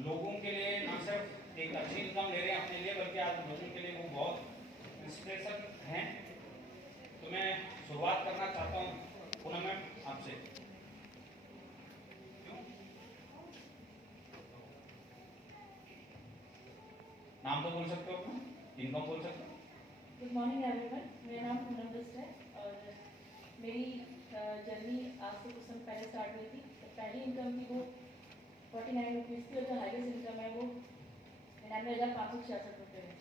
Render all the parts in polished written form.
लोगों के लिए ना सिर्फ एक अच्छी इनकम ले रहे हैं अपने लिए, बल्कि आज लोगों के लिए वो बहुत इंस्पिरेशन हैं। तो मैं शुरुआत करना चाहता हूँ पूनम मैम आपसे। नाम तो बोल सकते हो अपना, इनकम बोल सकते हो। गुड मॉर्निंग एवरीवन, मेरा नाम पूनम बिस्ट है और मेरी जर्नी आज से कुछ समय पहले स्टार्ट हुई थी। तो पहली इनकम थी वो 49 रुपीज़ थी और जो हाईएस्ट इनकम है वो 99,566 रुपये है।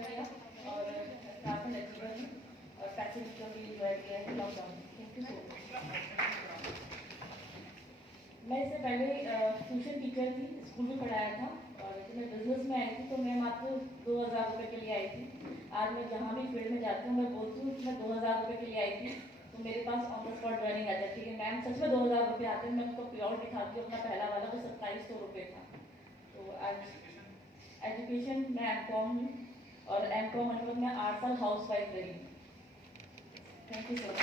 किया और काफ़ी अचीवर हूँ और पैसे इनकम भी इंजॉय किया है लॉकडाउन में। Thank you so much. मैं इससे पहले ट्यूशन टीचर थी, स्कूल में पढ़ाया था और जब मैं बिजनेस में आई थी तो मैं मात्र 2,000 रुपये के लिए आई थी। आज मैं जहाँ भी फील्ड में जाती हूँ मैं बोलती हूँ कि मैं 2,000 रुपये के लिए आई थी, तो मेरे पास ऑन द स्पॉट ज्वाइनिंग आ जाती है। मैम सच में 2,000 रुपये आते हैं। मैं उनको प्योर दिखाती हूँ, अपना पहला वाला वो 2700 रुपये था। तो आज एजुकेशन मैं एम.कॉम हूँ और एम.कॉम होने के बाद मैं 8 साल हाउस वाइफ रही। Thank you so much.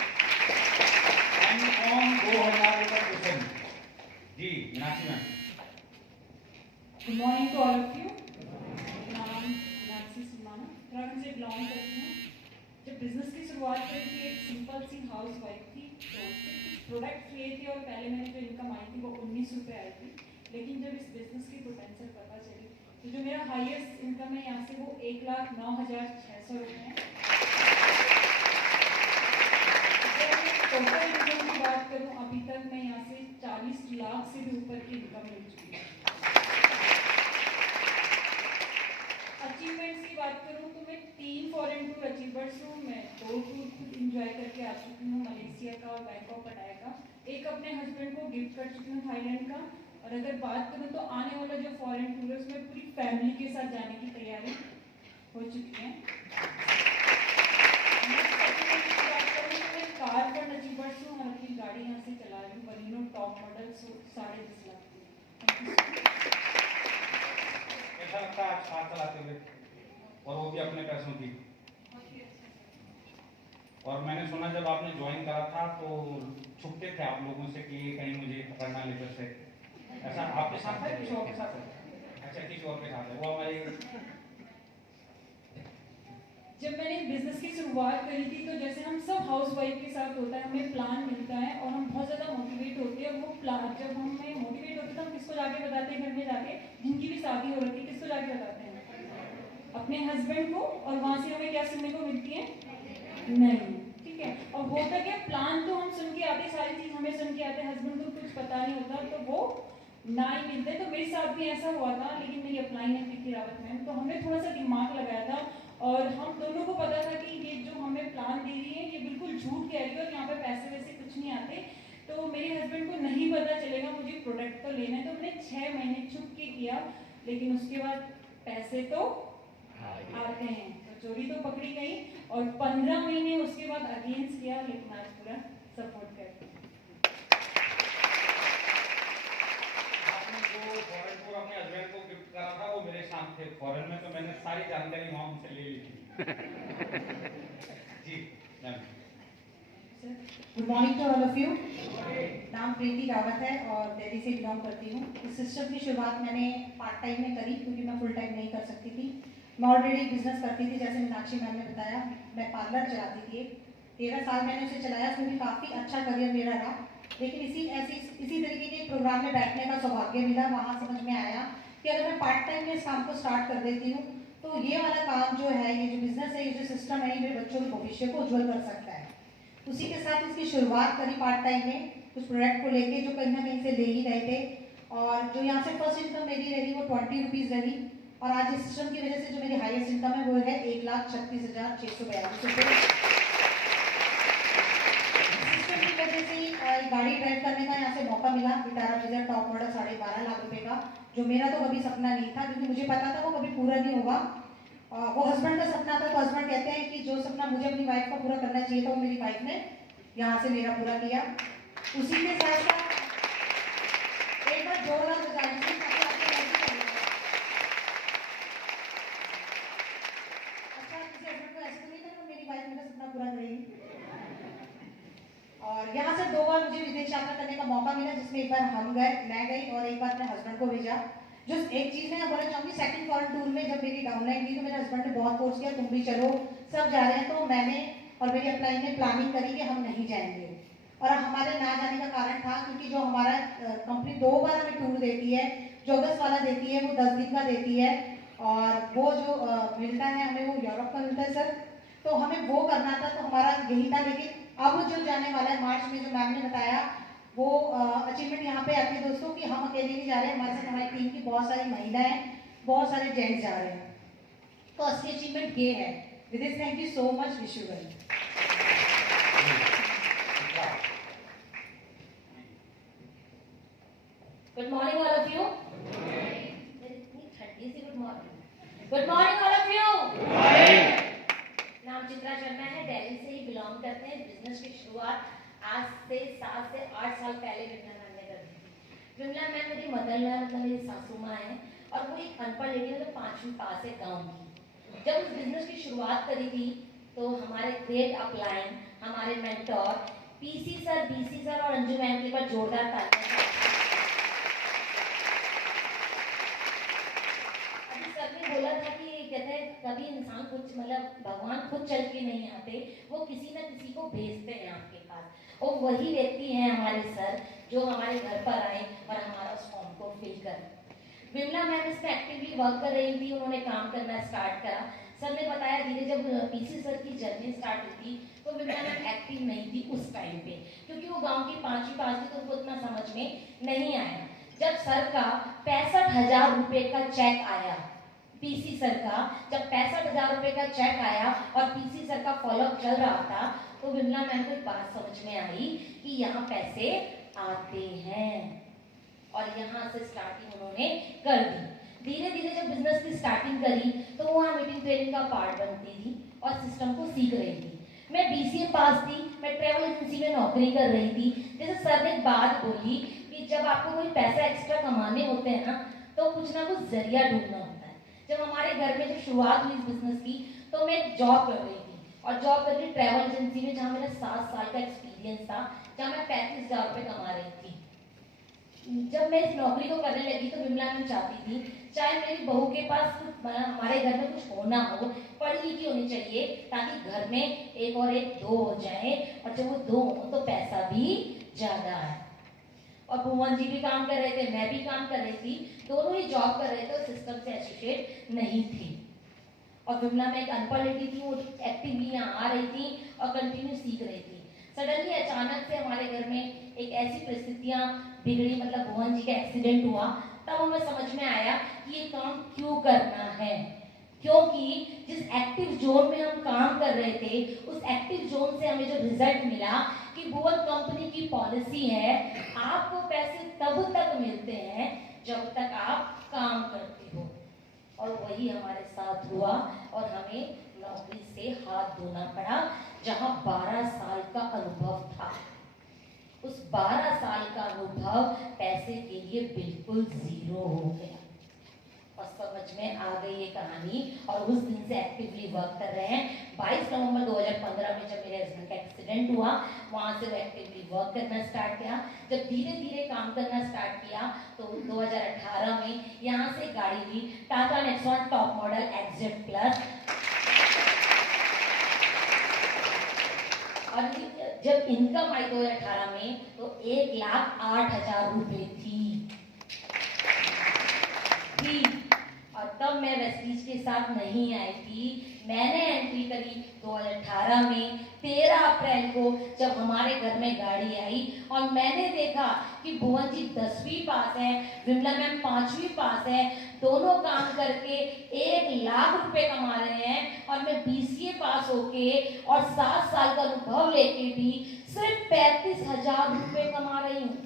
M Com 2000 रुपये question ji Meenakshi ma'am. Good morning to all of you. नाम मीनाक्षी सुमाना, उत्तराखंड से बिलोंग करती हूँ। जब बिजनेस की शुरुआत करी थी एक सिंपल सी हाउस वाइफ थी, तो कुछ प्रोडक्ट लिए थे और पहले मैंने जो इनकम आई थी वो 19 रुपये आई थी। लेकिन जब इस बिजनेस की पोटेंशियल पता चली तो जो मेरा हाईएस्ट इनकम है यहाँ से वो 1,09,600 रुपये है। टोटल इनकम की बात करूँ अभी तक मैं यहाँ से 40 लाख से भी ऊपर की इनकम मिल चुकी है। अचीवमेंट्स की बात करूँ तो मैं 3 फॉरेन टूर अचीवर्स हूँ। मैं 2 टूर खुद इंजॉय करके आ चुकी हूँ, मलेशिया का और बैंकॉक पटाया का। एक अपने हस्बैंड को गिफ्ट कर चुकी हूँ थाईलैंड का। और अगर बात करूँ तो आने वाला जो फॉरेन टूर है उसमें पूरी फैमिली के साथ जाने की तैयारी हो चुकी है। कार फंड अचीवर्स हूँ और अपनी गाड़ी यहाँ से चला रही हूँ, बलिनो टॉप मॉडल 10.5 लाख की। ऐसा लगता है आज कार चलाते हुए और वो भी अपने पैसों की। और मैंने सुना जब आपने ज्वाइन करा था तो छुपते थे आप लोगों से कि कहीं मुझे पकड़ना लेकर से, ऐसा आपके साथ है किसी और के साथ है? अच्छा किसी और के साथ है वो हमारे। जब मैंने बिजनेस की शुरुआत करी थी तो जैसे हम सब हाउस वाइफ के साथ होता है, हमें प्लान मिलता है और हम बहुत ज़्यादा मोटिवेट होते हैं। वो प्लान जब हमें मोटिवेट होते हैं तो हम किसको जाके बताते हैं? घर में जाके, जिनकी भी शादी हो रखी है किसको जाके बताते हैं? अपने हस्बैंड को। और वहाँ से हमें क्या सुनने को मिलती है? नहीं। ठीक है। और होता क्या, प्लान तो हम सुन के आते, सारी चीज़ हमें सुन के आते, हस्बैंड को कुछ पता नहीं होता तो वो ना ही मिलते। तो मेरे साथ भी ऐसा हुआ था, लेकिन मेरी अपलाइन है प्रीति रावत मैम, तो हमने थोड़ा सा दिमाग लगाया था और हम दोनों को पता था कि ये जो हमें प्लान दे रही है ये बिल्कुल झूठ कह रही है और यहाँ पे पैसे वैसे कुछ नहीं आते। तो मेरे हस्बैंड को नहीं पता चलेगा, मुझे प्रोडक्ट तो लेना है। तो हमने 6 महीने छुप के किया, लेकिन उसके बाद पैसे तो आते हैं। तो चोरी तो पकड़ी गई और 15 महीने उसके बाद अगेंस्ट किया, लेकिन आज पूरा सपोर्ट करते हैं। फॉरेन टूर अपने हस्बैंड को गिफ्ट करा था वो मेरे साथ थे फॉरेन में, तो मैंने सारी जानकारी वहाँ उनसे ले ली थी। जी ma'am. Good morning to all of you. नाम प्रीति रावत है और दिल्ली से बिलोंग करती हूँ। इस सिस्टम की शुरुआत मैंने पार्ट टाइम में करी क्योंकि मैं फुल टाइम नहीं कर सकती थी। मैं ऑलरेडी बिजनेस करती थी, जैसे मीनाक्षी मैम ने बताया मैं पार्लर चलाती थी। 13 साल मैंने उसे चलाया, उसमें भी काफ़ी अच्छा करियर मेरा रहा। लेकिन इसी तरीके के प्रोग्राम में बैठने का सौभाग्य मिला। वहाँ समझ में आया कि अगर मैं पार्ट टाइम में इस काम को स्टार्ट कर देती हूँ तो ये वाला काम जो है, ये जो बिजनेस है, ये जो सिस्टम है, ये मेरे बच्चों के भविष्य को उज्ज्वल कर सकता है। उसी के साथ इसकी शुरुआत करी पार्ट टाइम में कुछ प्रोडक्ट को लेके जो कहीं ना कहीं से ले ही रहे थे। और जो यहाँ से फर्स्ट इनकम मेरी रही वो 20 रुपीज़ रही। और आज इस सिस्टम की वजह से जो मेरी हाईएस्ट इनकम है वो है 1,36,642 रुपये। सिस्टम की वजह से ही गाड़ी ड्राइव करने का यहाँ से मौका मिला, विटारा विजर टॉप मॉडल 12.5 लाख रुपए का, जो मेरा तो कभी सपना नहीं था क्योंकि मुझे पता था वो कभी पूरा नहीं होगा। वो हस्बैंड का सपना था, तो हस्बैंड कहते हैं कि जो सपना मुझे अपनी वाइफ का पूरा करना चाहिए था वो मेरी वाइफ ने यहाँ से मेरा पूरा किया। उसी के साथ साथ एक बार जोरदार बजा दीजिए। अच्छा, किसी हस्बैंड को ऐसे तो नहीं था कि मेरी वाइफ मेरा सपना पूरा करेगी। और यहाँ से 2 बार मुझे विदेश यात्रा करने का मौका मिला, जिसमें एक बार मैं गई और एक बार अपने हस्बैंड को भेजा। जो एक चीज़ मैं बोलना चाहूँगी, सेकंड फॉरेन टूर में जब मेरी डाउनलाइन थी तो मेरे हस्बैंड ने बहुत फोर्स किया, तुम भी चलो, सब जा रहे हैं। तो मैंने और मेरी अपलाइन ने प्लानिंग करी कि हम नहीं जाएंगे। और हमारे ना जाने का कारण था क्योंकि जो हमारा कंपनी 2 बार हमें टूर देती है, जो अगस्त वाला देती है वो 10 दिन का देती है, और वो जो मिलता है हमें वो यूरोप का मिलता है सर। तो हमें वो करना था, तो हमारा यही था। लेकिन अब जो जाने वाला है मार्च में, जो मैम ने बताया, वो अचीवमेंट यहाँ पे आती है दोस्तों कि हम अकेले नहीं जा रहे हैं, हमारे साथ हमारी टीम की बहुत सारी महिलाएं, बहुत सारे जेंट्स जा रहे हैं। तो असली अचीवमेंट ये है। With this thank you so much, wish you well. Good morning, all of you. इतनी ठंडी सी good morning. Good morning, all of you. नाम चित्रा शर्मा है, दिल्ली से ही बिलोंग करते हैं। बिजनेस की शुरुआत आज से 7 से 8 साल पहले विमला मैम ने कर दी थी। विमला मैम मेरी मदर मैम, मतलब मेरी सासू माँ है, और वो एक अनपढ़ लेडी, मतलब 5वीं पास है गाँव की। जब उस बिजनेस की शुरुआत करी थी तो हमारे ग्रेट अपलाइन, हमारे mentor PC sir, BC sir और अंजू मैम के ऊपर जोरदार तालियां। सर ने बोला था कि कहते हैं कभी इंसान कुछ, मतलब भगवान खुद चल के नहीं आते, वो किसी न किसी को भेजते हैं आपके पास। और वही व्यक्ति हैं हमारे सर, जो हमारे घर पर आए और हमारा उस फॉर्म को फिल कर। विमला मैम इसमें एक्टिवली वर्क कर रही थी, उन्होंने काम करना स्टार्ट करा। सर ने बताया धीरे, जब पीसी सर की जर्नी स्टार्ट हुई थी तो विमला मैम एक्टिव नहीं थी उस टाइम पे, क्योंकि वो गाँव की 5वीं पास थी, तो उनको इतना समझ में नहीं आया। जब सर का 65,000 रुपये का चेक आया, पीसी सर का जब 65,000 रुपये का चेक आया और पीसी सर का फॉलोअप चल रहा था, तो विमला मैम को एक बात समझ में आई कि यहाँ पैसे आते हैं, और यहाँ से स्टार्टिंग उन्होंने कर दी। धीरे धीरे जब बिजनेस की स्टार्टिंग करी तो वहाँ मीटिंग ट्रेनिंग का पार्ट बनती थी और सिस्टम को सीख रही थी। मैं बीसीए पास थी, मैं ट्रेवल एजेंसी में नौकरी कर रही थी। जैसे सर ने बात बोली कि जब आपको कोई पैसा एक्स्ट्रा कमाने होते हैं ना, तो कुछ ना कुछ जरिया ढूंढना होता है। जब हमारे घर में जब शुरुआत हुई इस बिजनेस की, तो मैं जॉब कर रही थी, और जॉब कर रही ट्रैवल एजेंसी में, जहाँ मेरा 7 साल का एक्सपीरियंस था, जहाँ मैं 35,000 रुपये कमा रही थी। जब मैं इस नौकरी को करने लगी तो विमला मैम चाहती थी चाहे मेरी बहू के पास कुछ, हमारे घर में कुछ होना हो, पढ़ी लिखी होनी चाहिए, ताकि घर में एक और एक 2 हो जाए, और जब वो 2 हो तो पैसा भी ज्यादा है। और भुवन जी भी काम कर रहे थे, मैं भी काम कर रही थी, दोनों ही जॉब कर रहे थे और सिस्टम से एसोसिएट नहीं थी। और विमला में एक अनपढ़ लेडी थी, वो एक्टिवली यहाँ आ रही थी और कंटिन्यू सीख रही थी। सडनली अचानक से हमारे घर में एक ऐसी परिस्थितियाँ बिगड़ी, मतलब भुवन जी का एक्सीडेंट हुआ, तब हमें समझ में आया कि ये काम क्यों करना है। क्योंकि जिस एक्टिव जोन में हम काम कर रहे थे, उस एक्टिव जोन से हमें जो रिजल्ट मिला कि भुवन कंपनी की पॉलिसी है, आपको पैसे तब तक मिलते हैं जब तक आप काम करते हो। और वही हमारे साथ हुआ और हमें नौकरी से हाथ धोना पड़ा, जहां 12 साल का अनुभव था। उस 12 साल का अनुभव पैसे के लिए बिल्कुल 0 हो गया, और समझ में आ गई ये कहानी। और उस दिन से एक्टिवली वर्क कर रहे हैं। 22 नवंबर 2015 में जब मेरे हस्बैंड का एक्सीडेंट हुआ, वहाँ से वो एक्टिवली वर्क करना स्टार्ट किया। जब धीरे धीरे काम करना स्टार्ट किया तो 2018 में यहाँ से गाड़ी ली, Tata Nexon top model XZ plus. और जब इनकम आई 2018 में तो 1,08,000 रुपये थी। और तब मैं वेस्टीज के साथ नहीं आई थी। मैंने एंट्री करी 2018 में 13 अप्रैल को, जब हमारे घर में गाड़ी आई और मैंने देखा कि भुवन जी 10वीं पास है, विमला मैम 5वीं पास है, दोनों काम करके 1,00,000 रुपए कमा रहे हैं, और मैं बीसीए पास होके और 7 साल का अनुभव लेके भी सिर्फ 35,000 रुपए कमा रही हूँ।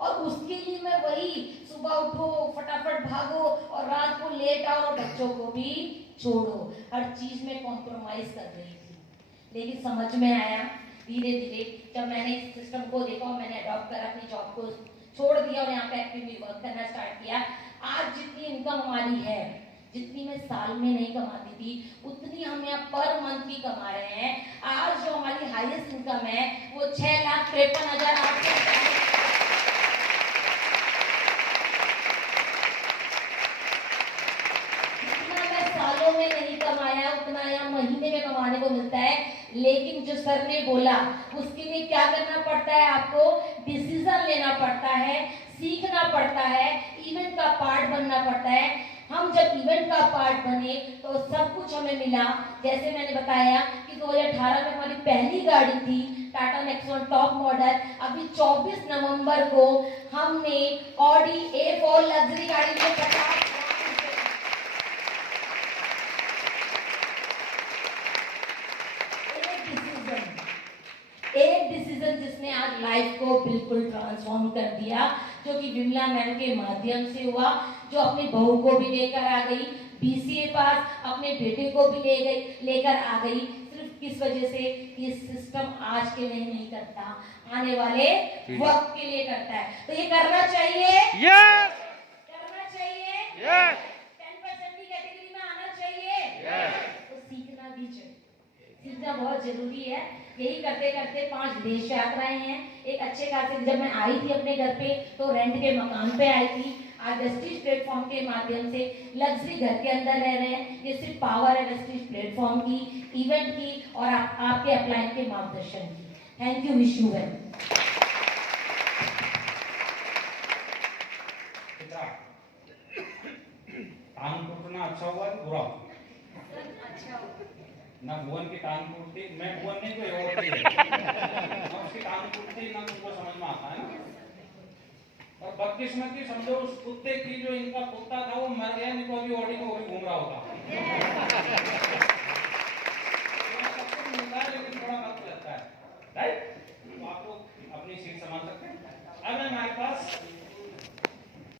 और उसके लिए मैं वही सुबह उठो, फटाफट भागो और रात को लेट आओ और बच्चों को भी छोड़ो, हर चीज में कॉम्प्रोमाइज कर रही थी। लेकिन समझ में आया धीरे धीरे, जब मैंने इस सिस्टम को देखा और मैंने अडॉप्ट करा, अपनी जॉब को छोड़ दिया और यहाँ पे एक्टिवली वर्क करना स्टार्ट किया। आज जितनी इनकम हमारी है, जितनी मैं साल में नहीं कमाती थी उतनी हम यहाँ पर मंथ की कमा रहे हैं। आज जो हमारी हाईएस्ट इनकम है वो 6,53,800। सालों में नहीं कमाया उतना यहाँ महीने में कमाने को मिलता है। लेकिन जो सर ने बोला उसके लिए क्या करना पड़ता है, आपको डिसीजन लेना पड़ता है, सीखना पड़ता है, इवेंट का पार्ट बनना पड़ता है। हम जब इवेंट का पार्ट बने तो सब कुछ हमें मिला। जैसे मैंने बताया कि 2018 में हमारी पहली गाड़ी थी टाटा नेक्सॉन टॉप मॉडल। अभी 24 नवंबर को हमने ऑडी A4 लग्जरी गाड़ी में 50 एक डिसीजन जिसने आज लाइफ को बिल्कुल ट्रांसफॉर्म कर दिया, जो कि विमला मैम के माध्यम से हुआ, जो अपनी बहू को भी लेकर आ गई, BCA पास अपने बेटे को भी लेकर आ गई। सिर्फ किस वजह से, ये सिस्टम आज के लिए नहीं करता, आने वाले वक्त के लिए करता है। तो ये करना चाहिए, करना चाहिए, 10% की कैटेगरी में आना चाहिए, तो सीखना भी चाहिए। सीखना बहुत जरूरी है। यही करते करते 5 विदेश यात्राएं हैं। एक अच्छे खासे, जब मैं आई थी अपने घर पे तो रेंट के मकान पे आई थी। आज वेस्टिज प्लेटफॉर्म के माध्यम से लग्जरी घर के अंदर रह रहे हैं। ये सिर्फ पावर है वेस्टिज प्लेटफॉर्म की, इवेंट की और आपके अपलाइन के मार्गदर्शन की। Thank you, wish you well. टांग टूटना अच्छा हुआ कि बुरा? ना भुवन की टांग टूटती, मैं भुवन नहीं कोई और थी ना उसकी टांग टूटती ना तुमको समझ में आता है ना। और बदकिस्मती समझो उस कुत्ते की, जो इनका कुत्ता था वो मर गया, नहीं तो अभी ऑडी में वो भी घूम रहा होता। सब कुछ मिलता है लेकिन थोड़ा वक्त लगता है, राइट? तो आप लोग अपनी सीट संभाल सकते हैं। अब हमारे पास